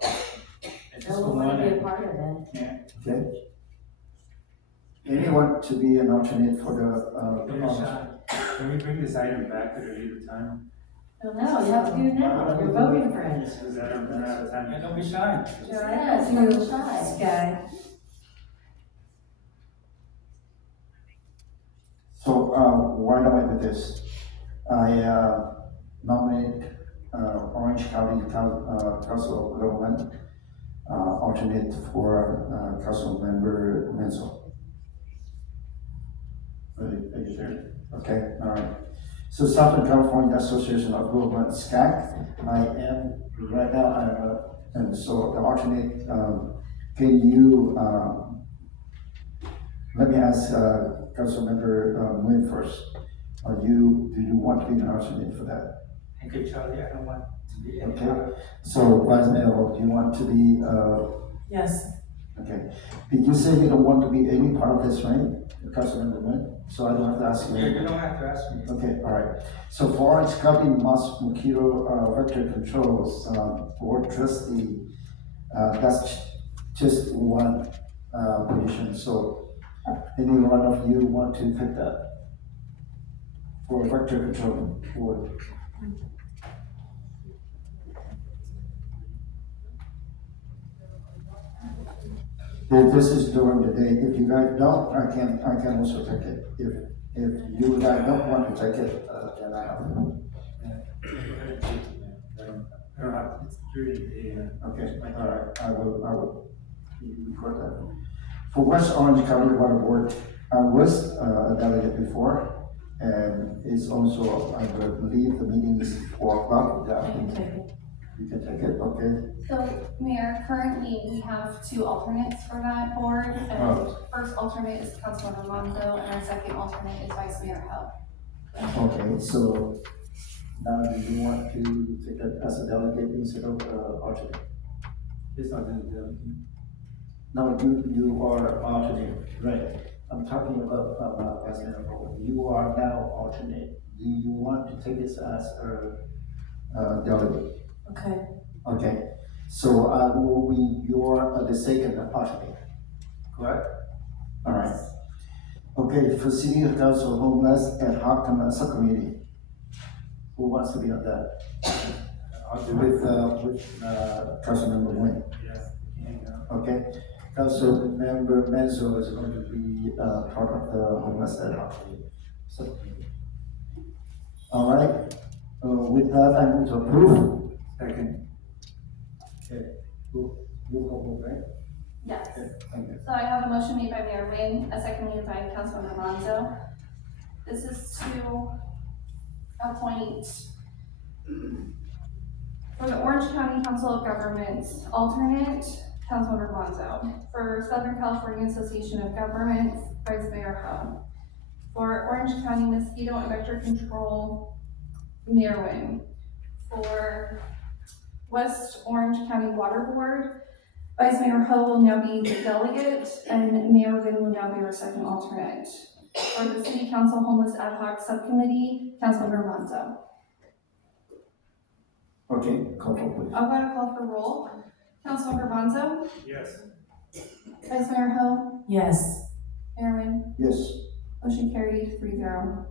Just They'll for want one, to be a part of it. yeah, Okay. Anyone to be an alternate for the finish, can we bring this item back at a later time? No, you have to do it now, you're voting for it. Because I don't run out of time, and don't be shy. Yes, you're shy. Sky. So, why don't I do this? I nominate Orange County Council of Government alternate for Council Member Menzel. Are you there? Okay, all right. So Southern California Association of Government, SCAC, I am right now, and so the alternate, can you, let me ask Councilmember Nguyen first. Do you want to be an alternate for that? Thank you, Charlie, I don't want to be any Okay. part of it. So Vice Mayor, do you want to be, Yes. okay. Did you say you don't want to be any part of this, right? Councilmember Nguyen? So I don't have to ask you. Yeah, you don't have to ask me. Okay, all right. So for Orange County Mosquito Vector Controls Board Trustee, that's just one position. So any one of you want to take that? For Vector Control Board? This is during the day. If you guys don't, I can also take it. If you guys don't want to take it, then I have to. Yeah, go ahead and take it, man. I don't have, it's during the day, Okay, all right, I will record that. For West Orange County Water Board, I was a delegate before, and it's also, I believe the meeting is 4 o'clock. You can take it, okay? So, Mayor, currently we have 2 alternates for that board. And Oh. first alternate is Councilmember Monzo, and our second alternate is Vice Mayor Ho. Okay, so now do you want to take it as a delegate instead of alternate? It's not gonna do. No, you are alternate, right? I'm talking about Vice Mayor Ho. You are now alternate. Do you want to take this as a delegate? Okay. Okay, so I will be your, the second alternate, correct? All right. Okay, for City Council Homeless Ad Hoc Subcommittee, who wants to be on that? I'll do it. With Councilmember Nguyen, Yeah, we can hang out. okay? Councilmember Menzo is going to be part of the Homeless Ad Hoc Subcommittee. All right, with that, I move to approve. Second. Okay, you go, right? Yes. Okay, thank you. So I have a motion made by Mayor Nguyen, a second made by Councilmember Monzo. This is to appoint for the Orange County Council of Governments, alternate Councilmember Monzo. For Southern California Association of Governments, Vice Mayor Ho. For Orange County Mosquito and Vector Control, Mayor Nguyen. For West Orange County Water Board, Vice Mayor Ho will now be the delegate, and Mayor Nguyen will now be our second alternate. For the City Council Homeless Ad Hoc Subcommittee, Councilmember Monzo. Okay, call for please. I'll go to call for roll. Councilmember Monzo, Yes. Vice Mayor Ho, Yes. Mayor Nguyen, Yes. motion carried 3-0.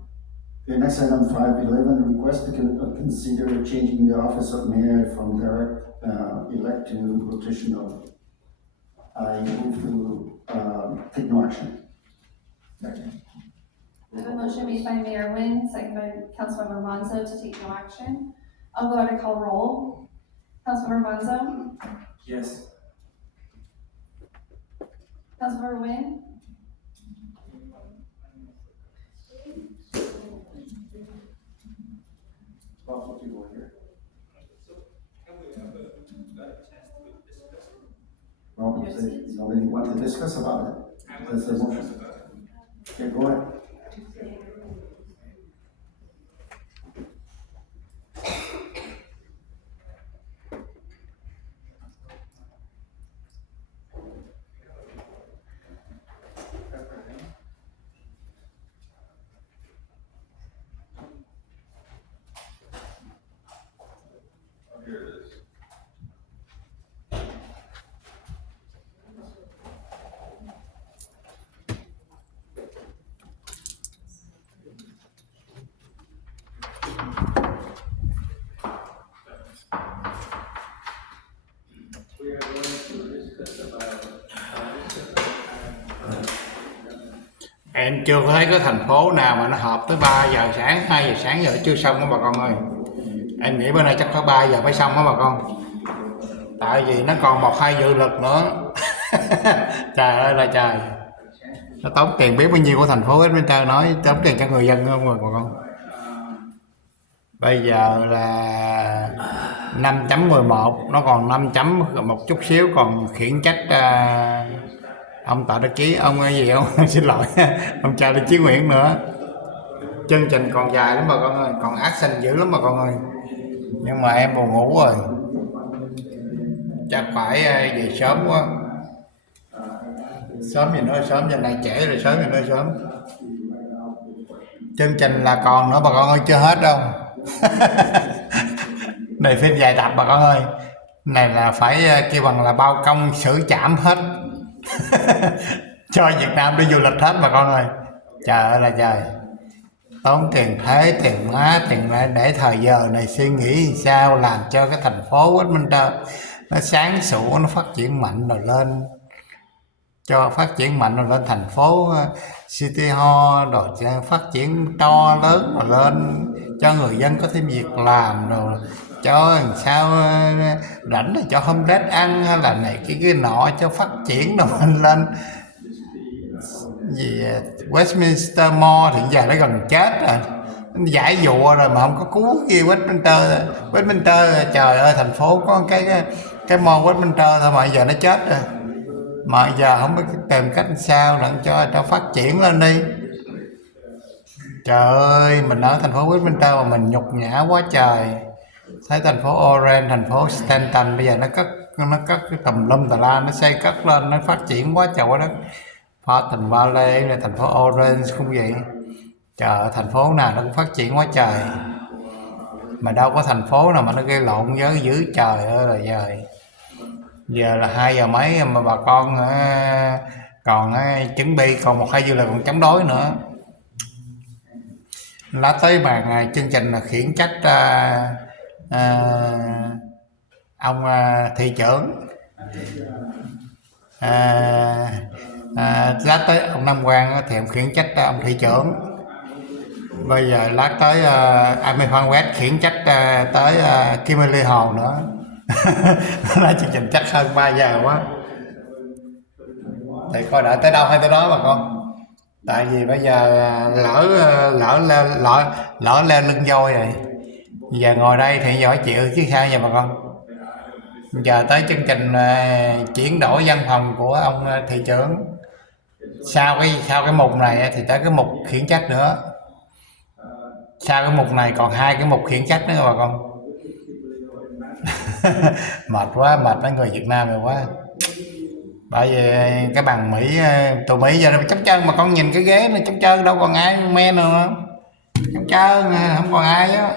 Okay, next item 511, request to consider changing the office of mayor from direct elect to rotational. I move to take no action. Second. I have a motion made by Mayor Nguyen, second by Councilmember Monzo to take no action. I'll go to call roll. Councilmember Monzo, Yes. Councilmember Nguyen, Lots of people here. Well, you already want to discuss about it. That's the motion. Okay, go ahead. Here it is. Em chưa thấy có thành phố nào mà nó họp tới 3 giờ sáng, 2 giờ sáng giờ chưa xong đó bà con ơi. Em nghĩ bữa nay chắc phải 3 giờ mới xong đó bà con. Tại vì nó còn 1-2 dự luật nữa. Trời ơi là trời. Nó tốn tiền biết bao nhiêu của thành phố Edmonton, nói tốn tiền cho người dân không rồi bà con. Bây giờ là 5.11, nó còn 5 chấm một chút xíu, còn khiển trách ông Tạ Đức Chí, ông gì không xin lỗi, ông Charlie Chí Nguyễn nữa. Chương trình còn dài lắm bà con ơi, còn action dữ lắm bà con ơi. Nhưng mà em buồn ngủ rồi, chắc phải về sớm quá. Sớm thì nói sớm, giờ này trễ rồi, sớm thì nói sớm. Chương trình là còn nữa bà con ơi, chưa hết đâu. Này phim dài tập bà con ơi, này là phải kêu bằng là bao công xử trảm hết. Cho Việt Nam đi du lịch hết bà con ơi. Trời ơi là trời, tốn tiền thế, tiền má, tiền để thời giờ này suy nghĩ sao làm cho cái thành phố Edmonton nó sáng sủa, nó phát triển mạnh rồi lên, cho phát triển mạnh rồi lên thành phố City Hall, rồi phát triển to lớn rồi lên, cho người dân có thêm việc làm, rồi cho làm sao rảnh là cho hôm Tết ăn, hay là này cái nọ, cho phát triển rồi lên gì Westminster Mall thì giờ nó gần chết rồi, giải dụa rồi mà không có cứu gì Westminster. Trời ơi, thành phố có cái mall Westminster thôi mà giờ nó chết rồi, mà giờ không biết tìm cách sao để cho phát triển lên đi. Trời ơi, mình ở thành phố Westminster mà mình nhục nhã quá trời. Thấy thành phố Orange, thành phố Stanton bây giờ nó cất cái tùm lum tà la, nó xây cất lên, nó phát triển quá trời quá đất. Fortin Valley là thành phố Orange cũng vậy. Trời, thành phố nào nó cũng phát triển quá trời, mà đâu có thành phố nào mà nó gây lộn với dữ. Trời ơi là trời. Giờ là 2 giờ mấy mà bà con còn chuẩn bị còn 1-2 giờ là còn chống đối nữa. Lá tới bàn chương trình là khiển trách ông thị trưởng, lát tới ông Nam Quang thì ông khiển trách ông thị trưởng. Bây giờ lát tới Amy Phan West khiển trách tới Kimberly Hồ nữa. Nói chương trình chắc hơn 3 giờ quá, thì coi đợi tới đâu hay tới đó bà con. Tại vì bây giờ lỡ leo lưng voi rồi, giờ ngồi đây thì giờ phải chịu chứ sao giờ bà con. Giờ tới chương trình chuyển đổi văn phòng của ông thị trưởng. Sau cái mục này thì tới cái mục khiển trách nữa. Sau cái mục này còn 2 cái mục khiển trách nữa bà con. Mệt quá, mệt mấy người Việt Nam rồi quá. Bởi vì cái bằng Mỹ, tụi Mỹ giờ nó trống trơn, mà con nhìn cái ghế này trống trơn, đâu còn ai men nữa, trống trơn không còn ai á.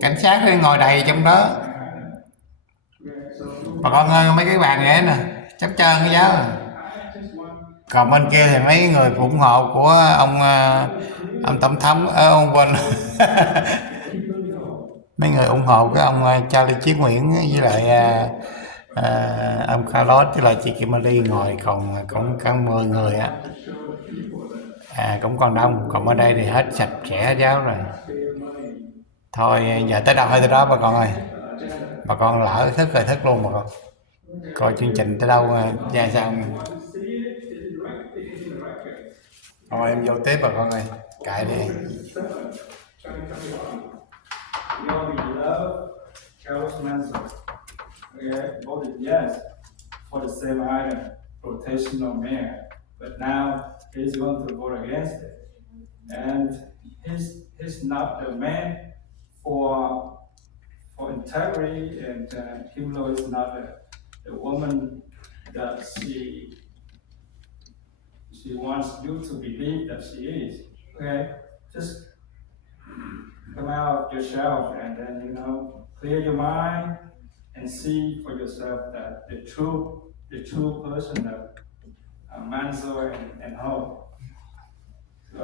Cảnh sát ngồi đầy trong đó bà con ơi, mấy cái bàn ghế nè trống trơn cái giáo. Còn bên kia thì mấy người ủng hộ của ông tổng thống ông Vinh. Mấy người ủng hộ cái ông Charlie Chí Nguyễn với lại ông Carlos với lại chị Kimberly ngồi còn cả 10 người á, cũng còn đông. Còn ở đây thì hết sạch sẽ hết giáo rồi. Thôi giờ tới đâu hay tới đó bà con ơi. Bà con lỡ thức rồi thức luôn bà con. Coi chương trình tới đâu ra sao. Thôi em vô tiếp bà con ơi, cãi đi. We love Charles Manson. Okay, voted yes for the same item, rotational mayor, but now he's going to vote against it. And he's not the man for integrity, and Himlo is not the woman that she wants you to believe that she is. Okay, just come out yourself and then clear your mind and see for yourself that the true person of Manzo and Ho. So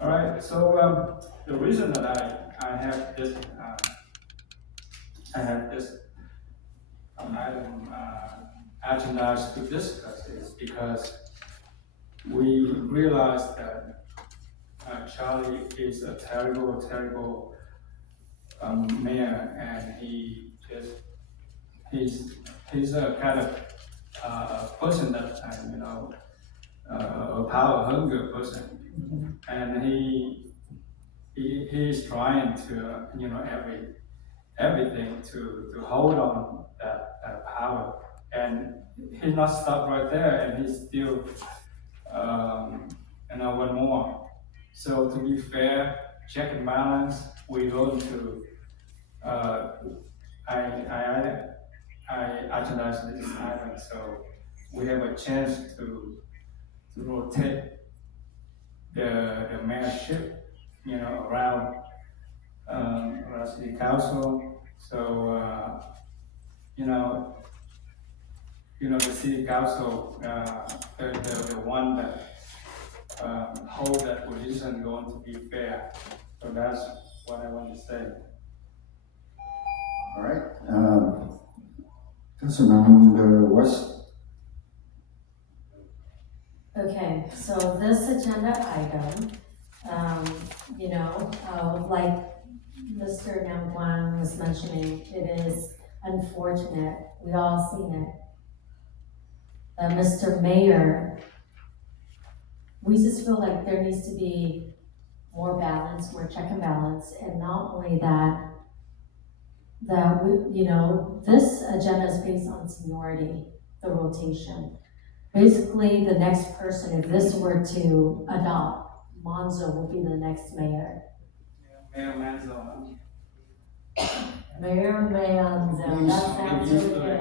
all right. So the reason that I have this agendas to discuss is because we realized that Charlie is a terrible, terrible mayor, and he's a kind of person that a power hungry person, and he's trying to everything to hold on that power, and he's not stopped right there, and he's still want more. So to be fair, check and balance, we're going to I agenda this item, so we have a chance to rotate the mayorship, around city council. So the city council, the one that hold that position going to be fair. So that's what I want to say. All right. Councilmember West. Okay, so this agenda item, like Mr. Nam Guan was mentioning, it is unfortunate, we all seen it. Mr. Mayor, we just feel like there needs to be more balance, more check and balance, and not only that we, this agenda is based on seniority, the rotation. Basically, the next person, if this were to adopt, Monzo will be the next mayor. Mayor Manzo. Mayor Manzo, that sounds really good.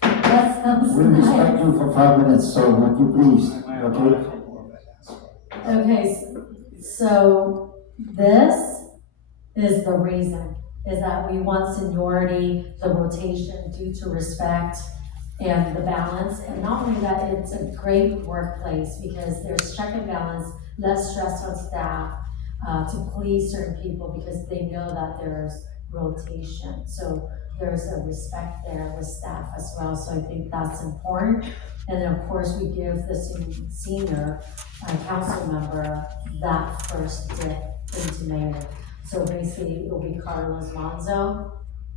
That sounds We'll respect nice. you for 5 minutes, so would you please, okay? Okay, so this is the reason, is that we want seniority, the rotation due to respect and the balance. And not only that, it's a great workplace because there's check and balance, less stress on staff to please certain people because they know that there's rotation. So there's a respect there with staff as well. So I think that's important. And then of course we give the senior council member that first dip into mayor. So basically it'll be Carlos Monzo,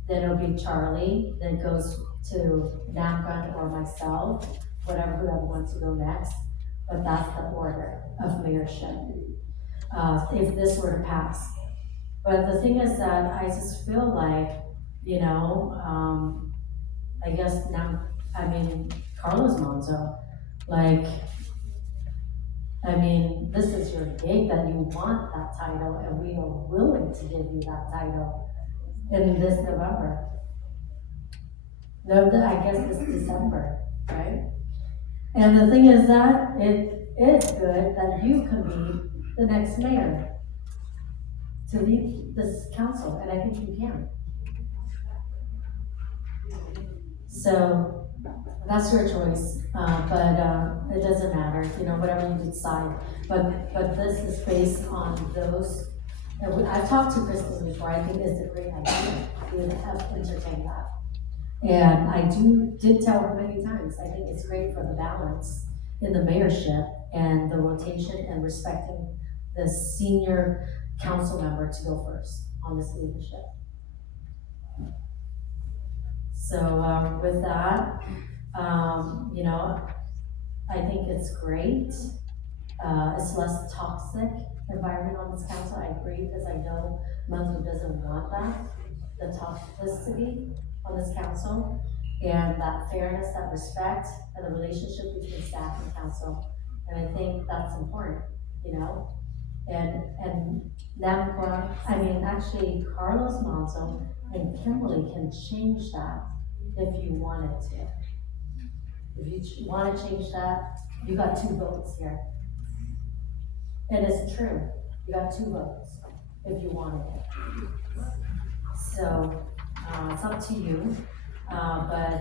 then it'll be Charlie, then it goes to Namgun or myself, whoever wants to go next. But that's the order of mayorship, if this were to pass. But the thing is that I just feel like, I guess Carlos Monzo, this is your gig that you want that title, and we are willing to give you that title in this November. No, I guess it's December, right? And the thing is that it is good that you can be the next mayor to lead this council, and I think you can. So that's your choice, but it doesn't matter, whatever you decide. But this is based on those. And I've talked to Kristen before. I think it's a great idea. We would have entertained that. And I did tell her many times, I think it's great for the balance in the mayorship and the rotation and respecting the senior council member to go first on this leadership. So with that, I think it's great. It's less toxic environment on this council. I agree, because I know Monzo doesn't want that, the toxicity on this council, and that fairness, that respect, and the relationship between staff and council. And I think that's important, and Namqua, actually Carlos Monzo and Kimberly can change that if you wanted to. If you want to change that, you got 2 votes here. And it's true, you got 2 votes if you wanted it. So, it's up to you, but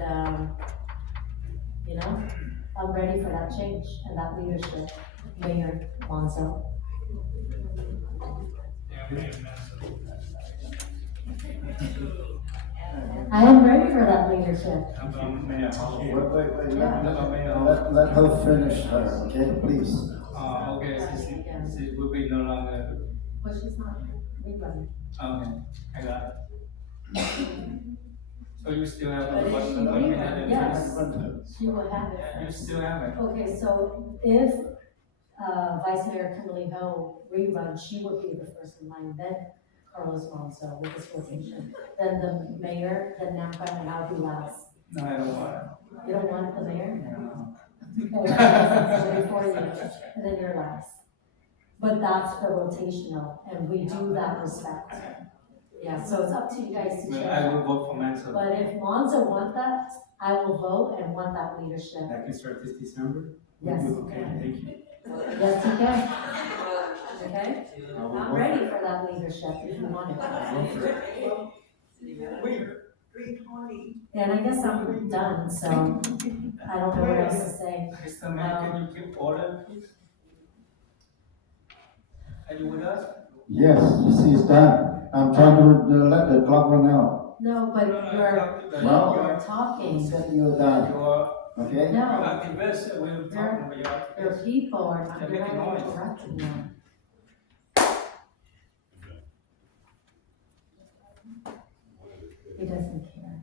I'm ready for that change and that leadership, Mayor Monzo. I am ready for that leadership. How about Mayor Hall? Wait, Yeah. How about Mayor Hall? let her finish her, okay, please. Okay, she will be no longer, Well, she's not rerunning. okay, I got it. So you still have But a if question? she leaves, yes, Yes. she will have You it. still have it? Okay, so if, Vice Mayor Kimberly Ho reruns, she would be the first in line, then Carlos Monzo with this rotation. Then the mayor, then Napa, and I'll be last. No, I don't want You don't want the mayor? it. No. Okay, before you, and then you're last. But that's the rotational, and we do that respect. Yeah, so it's up to you guys to Well, I check. will vote for Mansell. But if Monzo want that, I will vote and want that leadership. I can start this December? Yes. Okay, thank you. Yes, you can. Okay? I will I'm vote ready for it. for that leadership if you want it. I'll vote for it. And I guess I'm done, so I don't know what else to say. Mr. Mayor, can you keep order, please? Are you with us? Yes, you see, it's done. I'm trying to let the clock run out. No, but you're, Well- you're talking. You're done, Your okay? No, activists, we're talking about your your activists. people are not, They're you're making not noise. interrupting them. He doesn't care.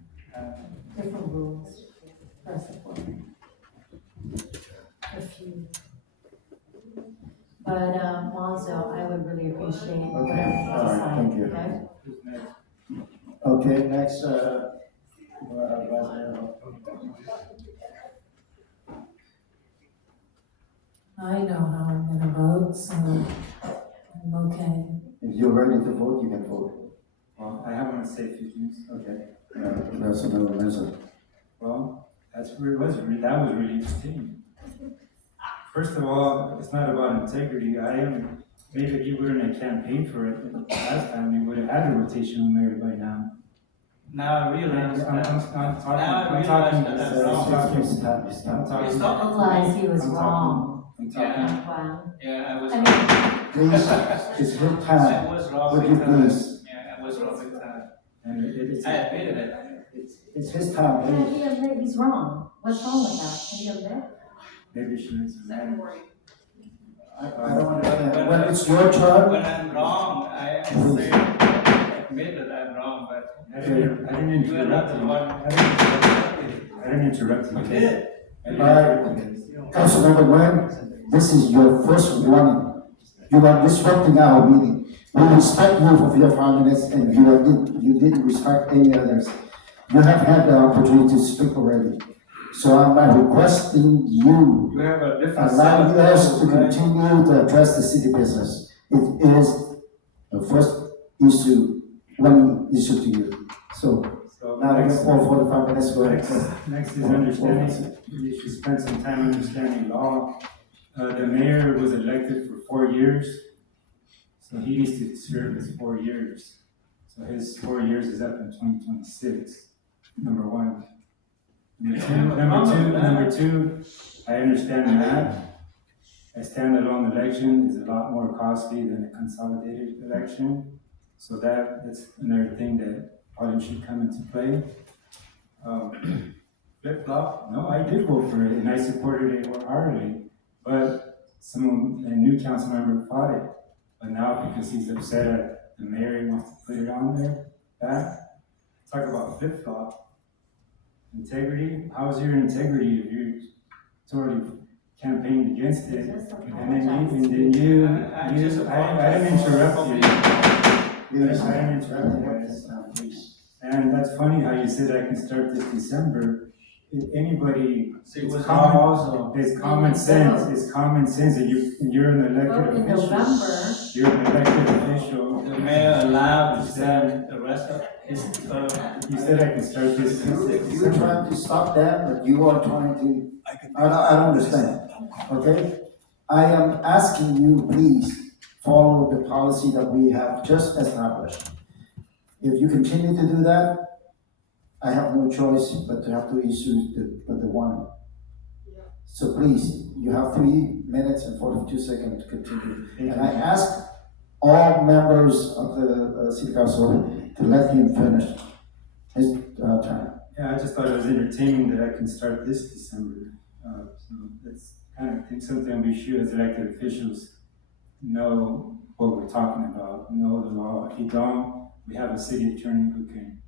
Different rules for support. A few. But, Monzo, I would really appreciate whatever you all right, decide, thank you. okay? Who's next? Okay, next, Vice Mayor. I know how I'm gonna vote, so I'm okay. If you're ready to vote, you can vote. Well, I have to say a few things. Okay. Councilmember Menzo. Well, that was really interesting. First of all, it's not about integrity. Maybe if you wouldn't have campaigned for it last time, you would have had a rotational mayor by now. Now I realize I'm that. talking. Now I realize that that's wrong. It's time, it's time. I'm talking. Don't realize he was I'm talking- wrong. I'm talking. Wow. Yeah, I was. I mean, Please, it's your I time. was wrong. Would you big time. please? Yeah, I was wrong big time. And it's, I admitted it. it's his time, can please. he admit he's wrong? What's wrong with that? Can he admit? Maybe she needs to. I don't understand. When it's your turn, When I'm wrong, I say, admit that I'm wrong, but. I didn't You are not the one. I didn't interrupt you. You did. Councilmember Nguyen, this is your first warning. You are disrupting our meeting. We respect you for your 5 minutes and you didn't respect any others. You have had the opportunity to speak already. So I'm requesting you, You have a different. allow set of us to rules, right? continue to address the city business. It is the first issue, one issue to you. So So now you next, have 45 minutes, go ahead. next is understanding, you should spend some time understanding law. The mayor was elected for 4 years, so he needs to serve his 4 years. So his 4 years is up in 2026, number one. Number two, I understand that. A standalone election is a lot more costly than a consolidated election. So that's another thing that probably should come into play. Flip flop, no, I did vote for it and I supported it wholeheartedly, but a new council member fought it. But now because he's upset at the mayor, he wants to put it on there, back. Talk about flip flop. Integrity, how's your integrity if you totally campaigned against it? Just And then apologize. you, I didn't interrupt you. Yes, I didn't interrupt you guys. And that's funny how you said I can start this December. If anybody, it's common sense, and you're an Vote elected in official. November. You're an elected official. The mayor allowed to send the rest of his, you said I can start this. You're trying to stop that, but you are trying to, I don't understand, okay? I am asking you, please, follow the policy that we have just established. If you continue to do that, I have no choice but to have to issue the warning. So please, you have 3 minutes and 42 seconds to continue. And I ask all members of the city council to let him finish his term. Yeah, I just thought it was entertaining that I can start this December. So that's kind of, I think something we should, as elected officials, know what we're talking about, know the law. If you don't, we have a city attorney who can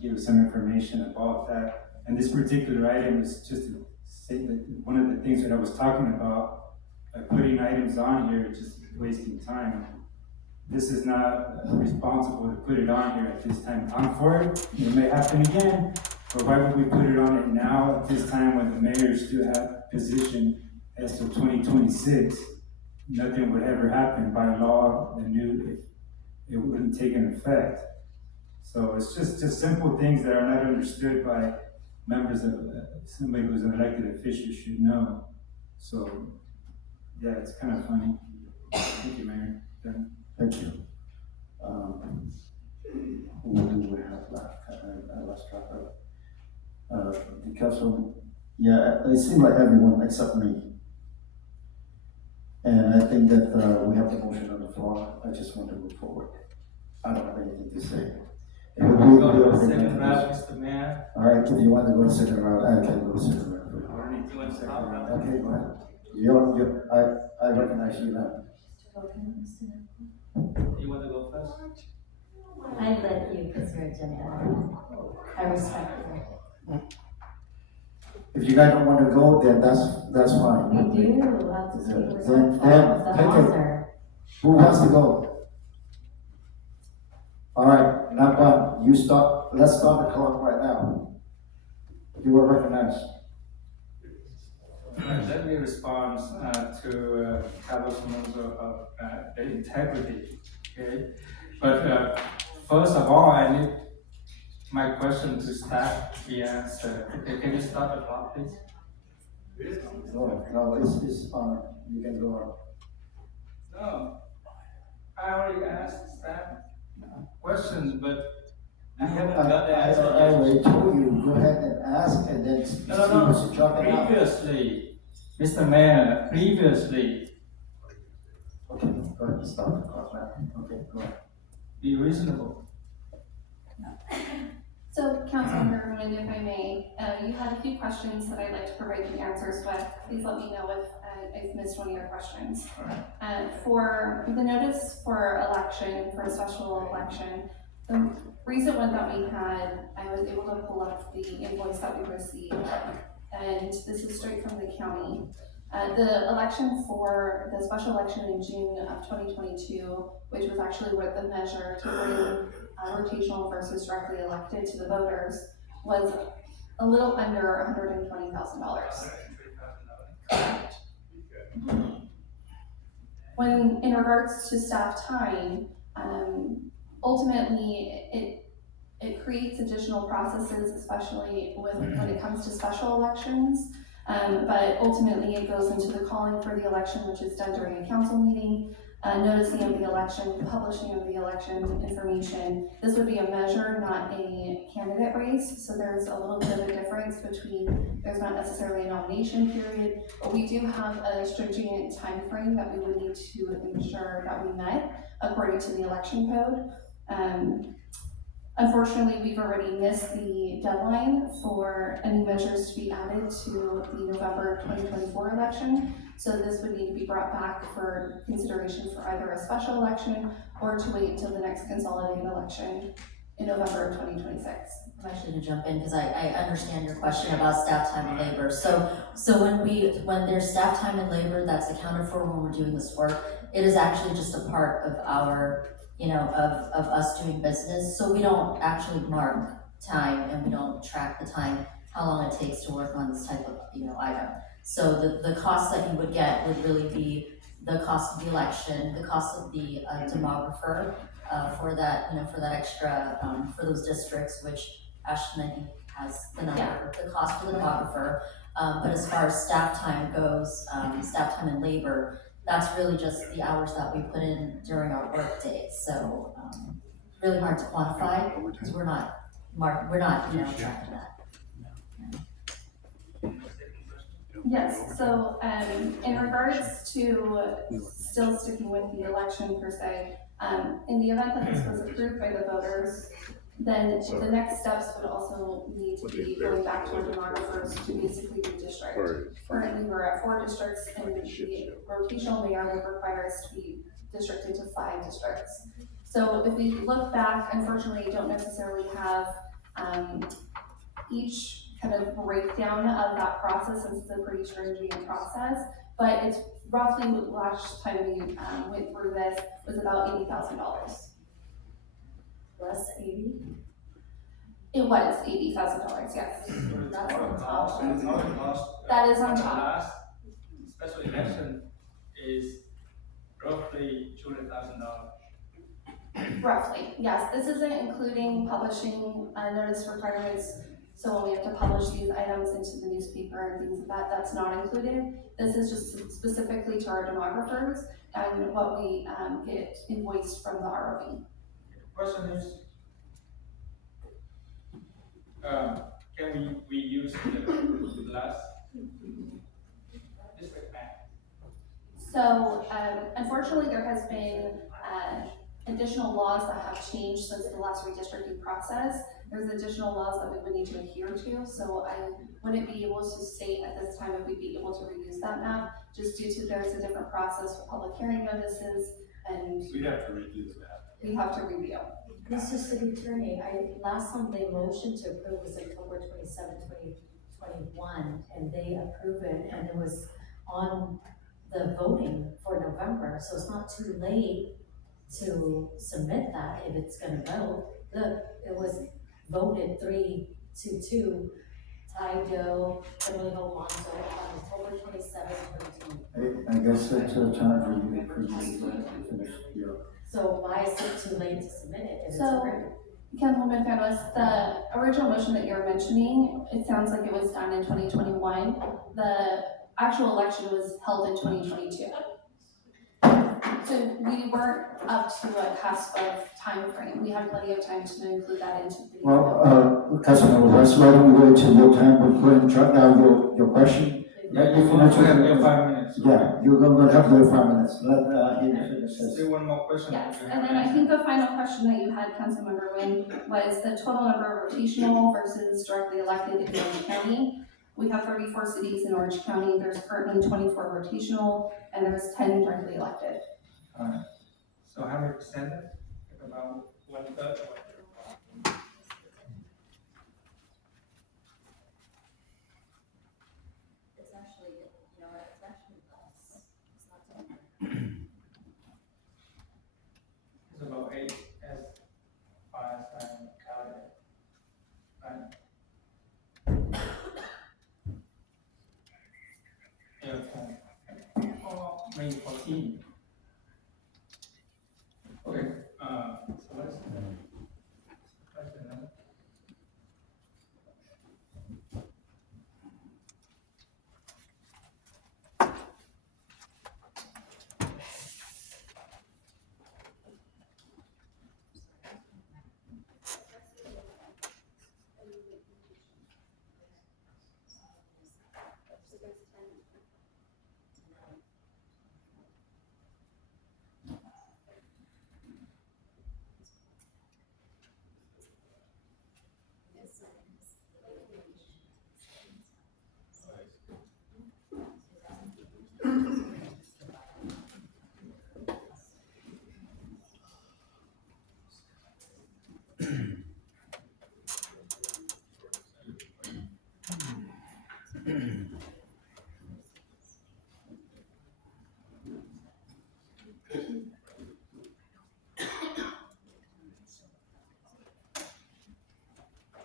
give us some information about that. And this particular item is just to say that one of the things that I was talking about, by putting items on here, just wasting time. This is not responsible to put it on here at this time. I'm for it, it may happen again, but why would we put it on it now at this time when the mayor still have position as to 2026? Nothing would ever happen by law, it wouldn't take an effect. So it's just simple things that are not understood by members of, somebody who's an elected official should know. So, yeah, it's kind of funny. Thank you, Mayor. Done. Thank you. What do we have left? I lost track of. The council, yeah, it seemed like everyone except me. And I think that, we have the motion on the floor, I just want to move forward. I don't have anything to say. It would be- Go to the second round, Mr. Mayor. All right, if you want to go to second round, I can go to second round. Or anything like that. Okay, go ahead. I recognize you now. You want to go first? I let you because you're agenda. I respect you. If you guys don't want to go, then that's fine. We do, have to be Then- respectful then of the take it. author. Who wants to go? All right, not done. Let's start the clock right now. You are recognized. Let me respond to Carlos Menzo of the integrity, okay? But first of all, I need my question to staff be answered. Okay, can you start the clock, please? No, it's on. You can go on. No, I already asked staff questions, but I haven't got the I answer. already told you, go ahead and ask and then see No. what's dropping out. Previously, Mr. Mayor, previously, Okay, go ahead and start the clock now. Okay, go ahead. be reasonable. So, Councilmember Herman, if I may, you had a few questions that I'd like to provide the answers with. Please let me know if I've missed one of your questions. For the notice for election, for a special election, the recent one that we had, I was able to pull up the invoice that we received, and this is straight from the county. The election for the special election in June of 2022, which was actually with the measure to bring rotational versus directly elected to the voters, was a little under $120,000. Correct. When, in regards to staff time, ultimately, it creates additional processes, especially when it comes to special elections. But ultimately, it goes into the calling for the election, which is done during a council meeting, noticing of the election, publishing of the election information. This would be a measure, not a candidate race, so there's a little bit of a difference between, there's not necessarily a nomination period, but we do have a stringent time frame that we would need to ensure that we met according to the election code. Unfortunately, we've already missed the deadline for any measures to be added to the November 2024 election. So this would need to be brought back for consideration for either a special election or to wait until the next consolidated election in November of 2026. I'm actually gonna jump in because I understand your question about staff time and labor. So when there's staff time and labor that's accounted for when we're doing this work, it is actually just a part of our, of us doing business. So we don't actually mark time and we don't track the time, how long it takes to work on this type of, item. So the cost that you would get would really be the cost of the election, the cost of the demographer, for that, for that extra, for those districts, which Ashton, I think, has the number, the cost for the demographer. But as far as staff time goes, staff time and labor, that's really just the hours that we put in during our work days. So, really hard to quantify because we're not tracking that. Yes, so in regards to still sticking with the election per se, in the event that this was approved by the voters, then the next steps would also need to be going back to our demographers to basically redistrict. Currently, we're at 4 districts, and the rotational mayor would require us to be districted to 5 districts. So if we look back, unfortunately, I don't necessarily have, each kind of breakdown of that process, since it's a pretty stringent process, but it's roughly, last time we, went through this, was about $80,000. Plus 80? It was $80,000, yes. That's Our on top. cost, our cost. That is on for the top. last special election is roughly $200,000. Roughly, yes. This isn't including publishing notice requirements. So when we have to publish these items into the newspaper and things like that, that's not included. This is just specifically to our demographers and what we get invoiced from the ROV. Question is, can we use the last district map? So unfortunately, there has been additional laws that have changed since the last redistricting process. There's additional laws that we would need to adhere to, so I wouldn't be able to state at this time if we'd be able to reuse that map, just due to there's a different process for public hearing notices, and We'd have to redo the map. we have to review. Mr. City Attorney, last time they motioned to approve was October 27, 2021, and they approved it, and it was on the voting for November, so it's not too late to submit that if it's gonna vote. Look, it was voted 3-2, Ty Doe, Kimberly Alonso, on October 27, 2020. I guess that's a time for you to finish your. So why is it too late to submit it if it's So- approved? Councilwoman Fabulous, the original motion that you're mentioning, it sounds like it was done in 2021. The actual election was held in 2022. So we weren't up to a cusp of time frame. We had plenty of time to include that into the. Councilmember West, why don't we wait till your time, but go ahead and try out your question? Yeah, you finish we have with- 5 minutes. Yeah, you're gonna have your 5 minutes, let him finish his. Say one more question. Yes, and then I think the final question that you had, Councilmember Nguyen, was the total number of rotational versus directly elected in Orange County. We have 34 cities in Orange County. There's currently 24 rotational, and there's 10 directly elected. Alright, so how many percent? About 1/3? It's actually, it's actually less. It's not It's about 8 as far as I calculate. Right? Yeah, 10. Or maybe 14. Okay, so what is the question now?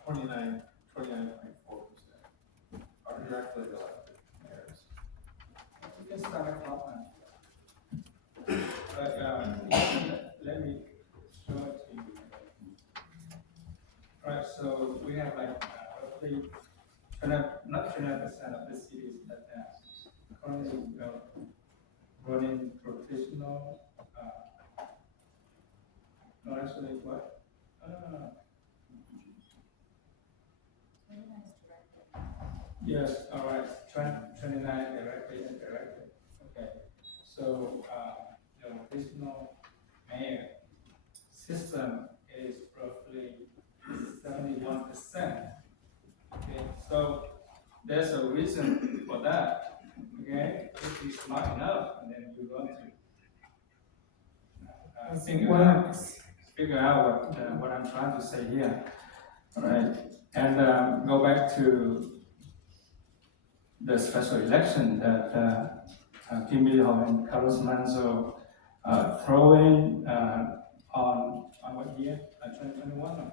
Twenty-nine point 4% are directly elected mayors. We can start at top now. But, let me show it to you. Right, so we have like roughly, not 20% of the cities that currently running professional, no, actually what? Yes, all right, 29 directly and indirectly. Okay, so, the rotational mayor system is roughly 21%. Okay, so there's a reason for that. Okay, if it's not enough, then you're going to figure out what I'm trying to say here. All right, and go back to the special election that Kim Lee Ho and Carlos Manzo throwing on what year? 2021.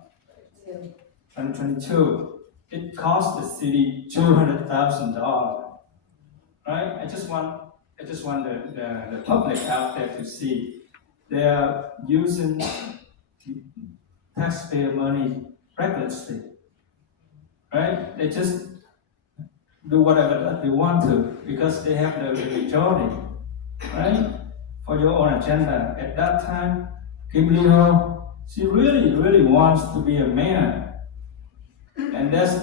2022. It cost the city $200,000. Right? I just want the public out there to see they are using taxpayer money recklessly. Right? They just do whatever they want to because they have the majority. Right? For your own agenda. At that time, Kim Lee Ho, she really wants to be a mayor. And that's,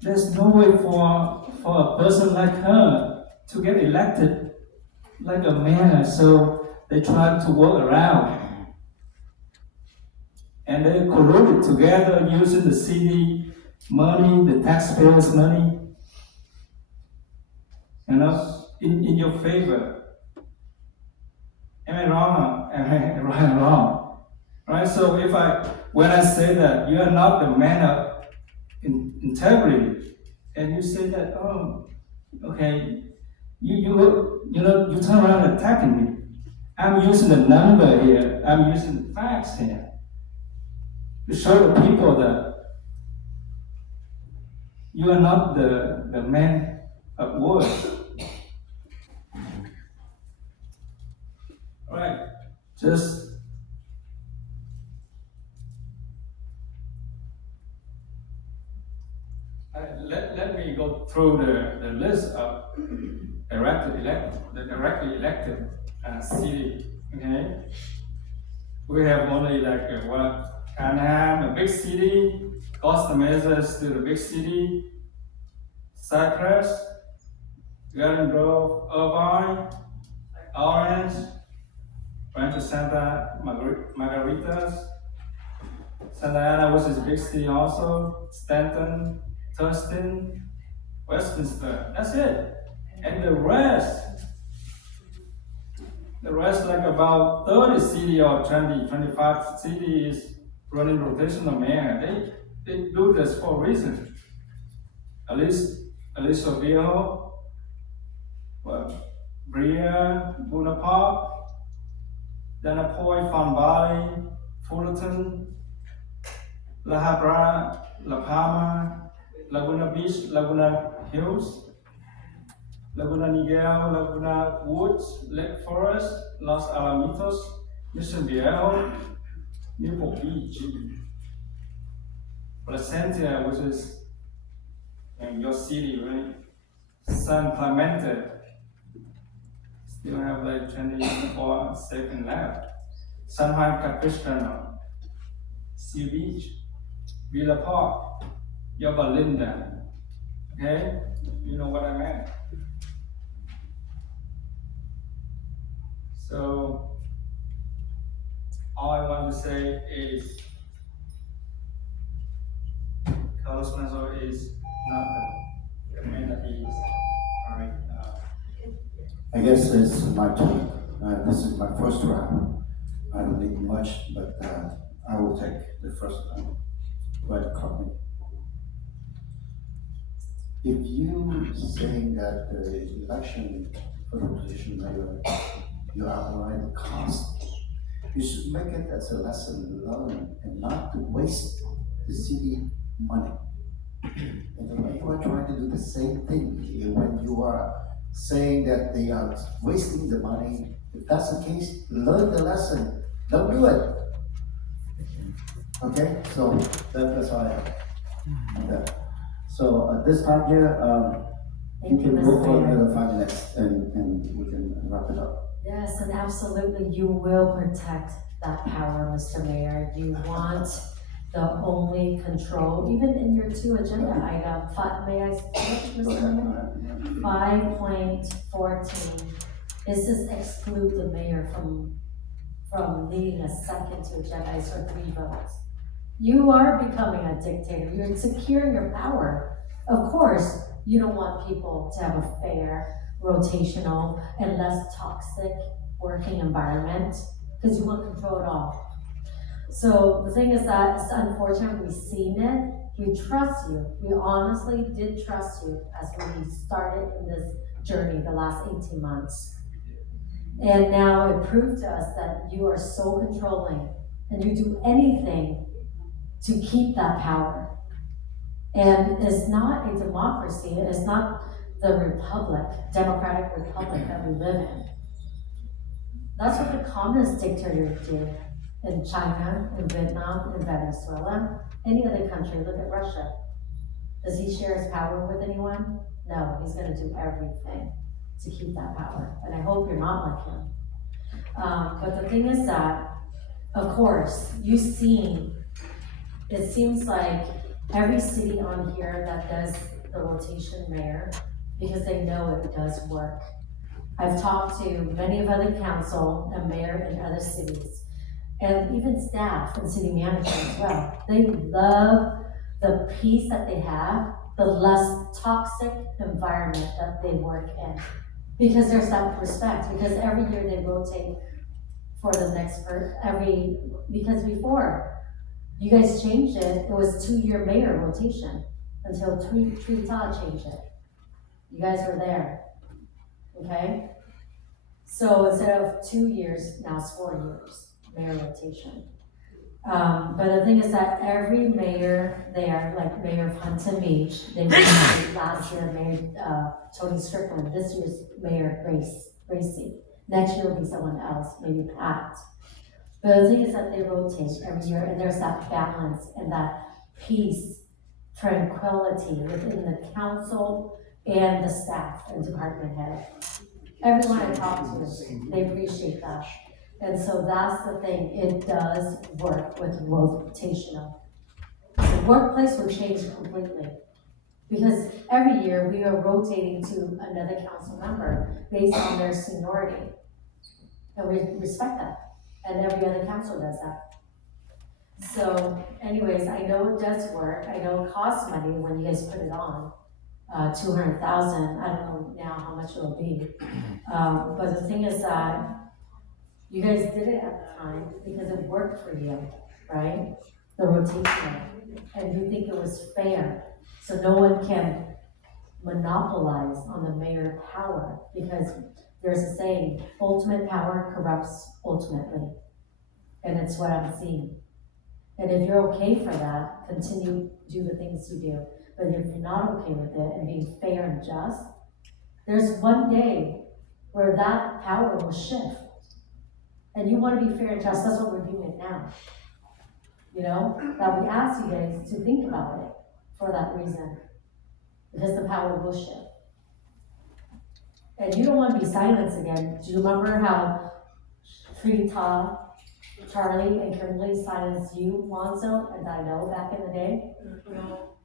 there's no way for a person like her to get elected like a mayor. So they try to work around. And they colluded together using the city money, the taxpayers' money, in your favor. Am I wrong? Am I right or wrong? Right? So when I say that you are not the man of integrity, and you say that, oh, okay, you turn around attacking me. I'm using the number here. I'm using the facts here to show the people that you are not the man of words. All right, just let me go through the list of directly elected city. Okay, we have only Anaheim, a big city. Costa Mesa is still a big city. Cypress, Garden Grove, Irvine, Orange, Rancho Santa Margaritas, Santa Ana, which is a big city also. Stanton, Thurston, Westminster. That's it. And the rest like about 30 city or 20, 25 cities running rotational mayor. They do this for a reason. Aliso Viejo, Brea, Bonaparte, Danapoy, Farm Valley, Fullerton, La Habra, La Palma, Laguna Beach, Laguna Hills, Laguna Niguel, Laguna Woods, Lake Forest, Los Alamitos, Mission Viejo, Newport Beach, Placentia, which is in your city, right? San Clemente, still have like 24 seconds left. San Juan Capistrano, Sea Beach, Villa Park, Yorba Linda. Okay? You know what I meant. So, all I want to say is Carlos Manzo is not the man that he is. All right. I guess it's my turn. This is my first round. I don't need much, but I will take the first round. Right, Carmen. If you saying that the election for the position mayor, you outline the cost, you should make it as a lesson learned and not to waste the city money. And when you are trying to do the same thing here, when you are saying that they are wasting the money, if that's the case, learn the lesson. Don't do it. Okay, so that's all I have. Okay. So at this time here, you Thank you, can go Mr. for Mayor. another 5 minutes and we can wrap it up. Yes, and absolutely, you will protect that power, Mr. Mayor. You want the only control, even in your 2 agenda item, may I speak, Go Mr. Mayor? ahead. 5.14, this is exclude the mayor from from needing a second to agendize or 3 votes. You are becoming a dictator. You're securing your power. Of course, you don't want people to have a fair, rotational, and less toxic working environment because you want to control it all. So the thing is that it's unfortunate we've seen it. We trust you. We honestly did trust you as we started in this journey the last 18 months. And now it proved to us that you are so controlling and you do anything to keep that power. And it's not a democracy. It is not the republic, democratic republic that we live in. That's what the communist dictators did in China, in Vietnam, in Venezuela, any other country. Look at Russia. Does he share his power with anyone? No, he's gonna do everything to keep that power. And I hope you're not like him. But the thing is that, of course, you've seen, it seems like every city on here that does the rotation mayor, because they know it does work. I've talked to many of other council and mayor in other cities, and even staff and city manager as well. They love the peace that they have, the less toxic environment that they work in. Because there's that respect, because every year they rotate for the next because before, you guys changed it, it was 2-year mayor rotation until Trita changed it. You guys were there, okay? So instead of 2 years, now it's 4 years, mayor rotation. But the thing is that every mayor there, like Mayor of Huntington Beach, they last year Mayor Tony Strickland, this year's Mayor Gracie. Next year will be someone else, maybe Pat. But the thing is that they rotate every year, and there's that balance and that peace, tranquility within the council and the staff and department head. Everyone I talk to, they appreciate that. And so that's the thing, it does work with rotational. The workplace will change completely. Because every year we are rotating to another council member based on their seniority. And we respect that. And every other council does that. So anyways, I know it does work. I know it costs money when you guys put it on. 200,000, I don't know now how much it'll be. But the thing is that you guys did it at the time because it worked for you, right? The rotation, and you think it was fair. So no one can monopolize on the mayor power because there's a saying, ultimate power corrupts ultimately. And it's what I'm seeing. And if you're okay for that, continue to do the things you do. But if you're not okay with it and being fair and just, there's one day where that power will shift. And you want to be fair and just, that's what we're doing now. You know, that we ask you guys to think about it for that reason. Because the power will shift. And you don't want to be silenced again. Do you remember how Trita, Charlie, and Kimberly silenced you, Monzo, and Dino back in the day?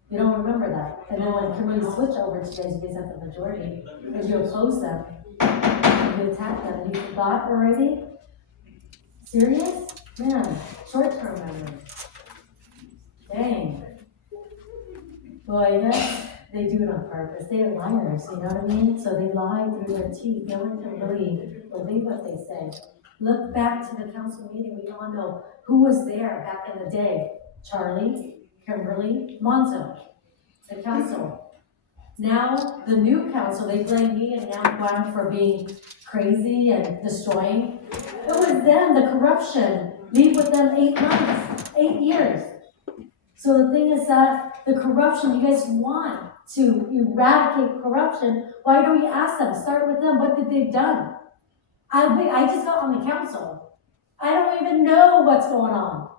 You don't remember that. And then when Kimberly switched over to you guys have the majority, and you opposed them, you attacked them, you forgot already? Serious? Man, short-term memory. Dang. Well, I guess they do it on purpose. They are liars, you know what I mean? So they lie through their teeth. No one can really believe what they say. Look back to the council meeting. We all know who was there back in the day. Charlie, Kimberly, Monzo, the council. Now, the new council, they blame me and Nam Guan for being crazy and destroying. It was them, the corruption. Leave with them 8 months, 8 years. So the thing is that the corruption, you guys want to eradicate corruption. Why don't you ask them? Start with them. What did they done? I just got on the council. I don't even know what's going on.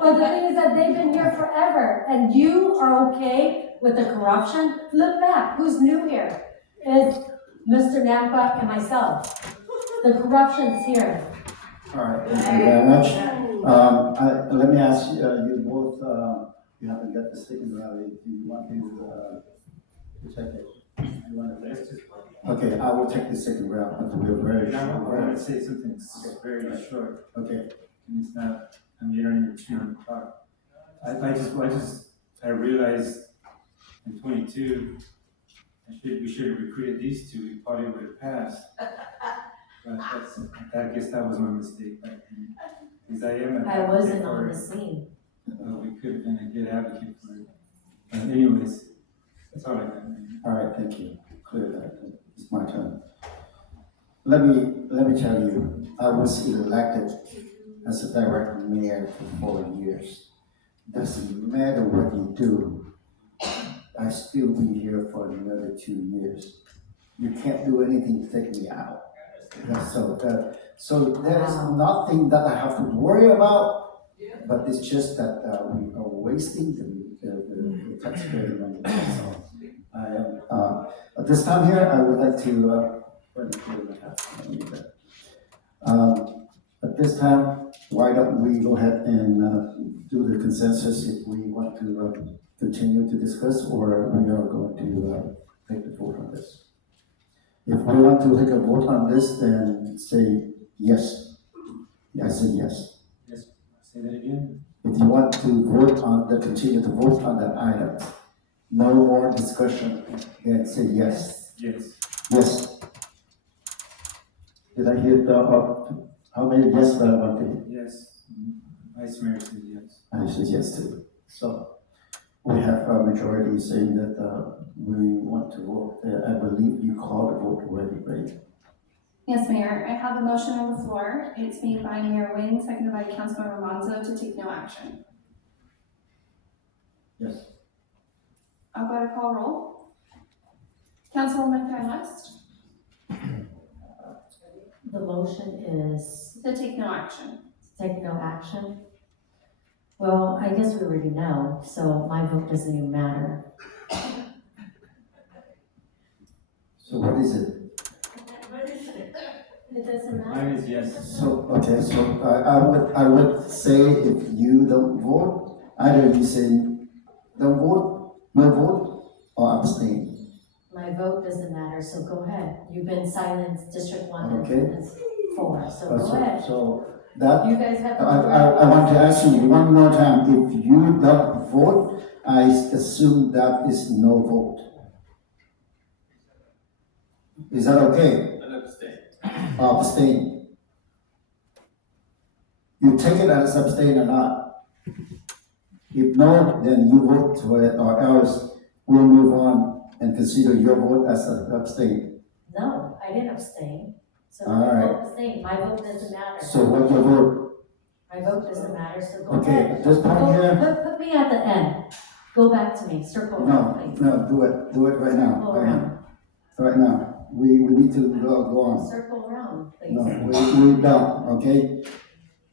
But the thing is that they've been here forever, and you are okay with the corruption? Look back. Who's new here? Is Mr. Nampa and myself. The corruption's here. All right, thank you very much. Let me ask you both, you haven't got the statement already, do you want to check it? You want to rest? Okay, I will take the second round, but we're very Now, I want short. to say something very short, Okay, and it's not, I'm hearing your 2 o'clock. I realized in 22, we should have recruited these two, we probably would have passed. But I guess that was my mistake back then. Because I am an I advocate wasn't for on it. the scene. We could have been a good advocate for it. But anyways, that's all I got. all right, thank you. Clear that. It's my turn. Let me tell you, I was elected as a direct mayor for 4 years. Doesn't matter what you do, I still be here for another 2 years. You can't do anything to take me out. So there's nothing that I have to worry about, but it's just that we are wasting the taxpayer money. So I am, at this time here, I would like to, at this time, why don't we go ahead and do the consensus if we want to continue to discuss, or we are going to take the vote on this? If we want to take a vote on this, then say yes. I say yes. Yes, say that again? If you want to vote on continue to vote on that item, no more discussion, then say yes. Yes. Yes. Did I hear how many yes that I wanted? Yes. Vice Mayor said yes. I said yes too. So we have a majority saying that we want to vote. I believe you called the vote already, right? Yes, Mayor, I have a motion on the floor. It's made by Mayor Nguyen, seconded by Councilmember Monzo to take no action. Yes. I'll go to call roll. Councilwoman Fan West, The motion is to take no action. to take no action. Well, I guess we already know, so my vote doesn't even matter. So what is it? It doesn't Mine is yes. So, okay, so I would say if you don't vote, either you say don't vote, no vote, or abstain. My vote doesn't matter, so go ahead. You've been silent, District 1 Okay. and 4, so go ahead. So that, You guys have. I want to ask you one more time, if you don't vote, I assume that is no vote. Is that okay? And abstain. Abstain. You take it as abstain or not. If no, then you vote for it, or else we'll move on and consider your vote as an abstain. No, I didn't abstain. So All my right. vote abstain, my vote doesn't matter. So what your vote? My vote doesn't matter, so go Okay, ahead. at this point Go- here, Put me at the end. Go back to me, circle around, please. no, do it right now. Circle around, Right now. We need to go on. circle around, please. No, we don't, okay?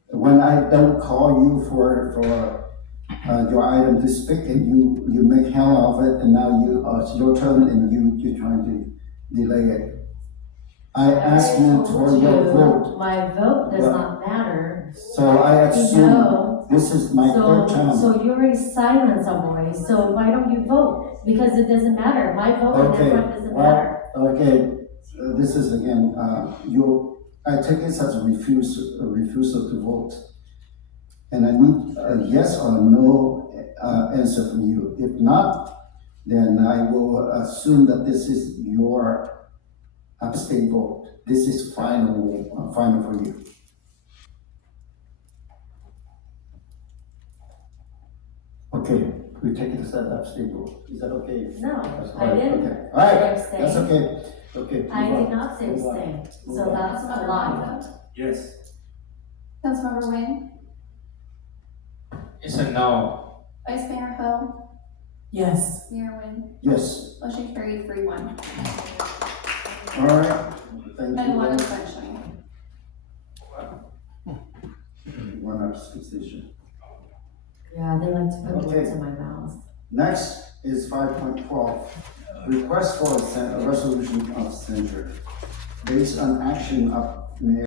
When I don't call you for your item to speak and you make hell of it and now it's your turn and you're trying to delay it. I asked you already for told your you vote, My vote does But- not matter. so I assume No, this is my third so, time. so you already silenced a voice, so why don't you vote? Because it doesn't matter, my vote and Okay, their vote doesn't well, matter. Okay, this is again, I take it as a refusal to vote. And I need a yes or no answer from you. If not, then I will assume that this is your abstain vote. This is final for you. Okay, we take it as an abstain vote. Is that okay? No, That's I all right, didn't okay. All right, abstain. that's okay. Okay. I move did on. not say Move on. abstain, Move so on. that's a Councilmember lie. Monzo, Yes. Councilmember Nguyen, It's a no. Vice Mayor Ho, Yes. Mayor Nguyen, Yes, motion carried 3-1. all right, thank And one you. abstention. One abstention. Yeah, they like to put Okay. words in my mouth. Next is 5.12, request for a resolution of censure based on action of Mayor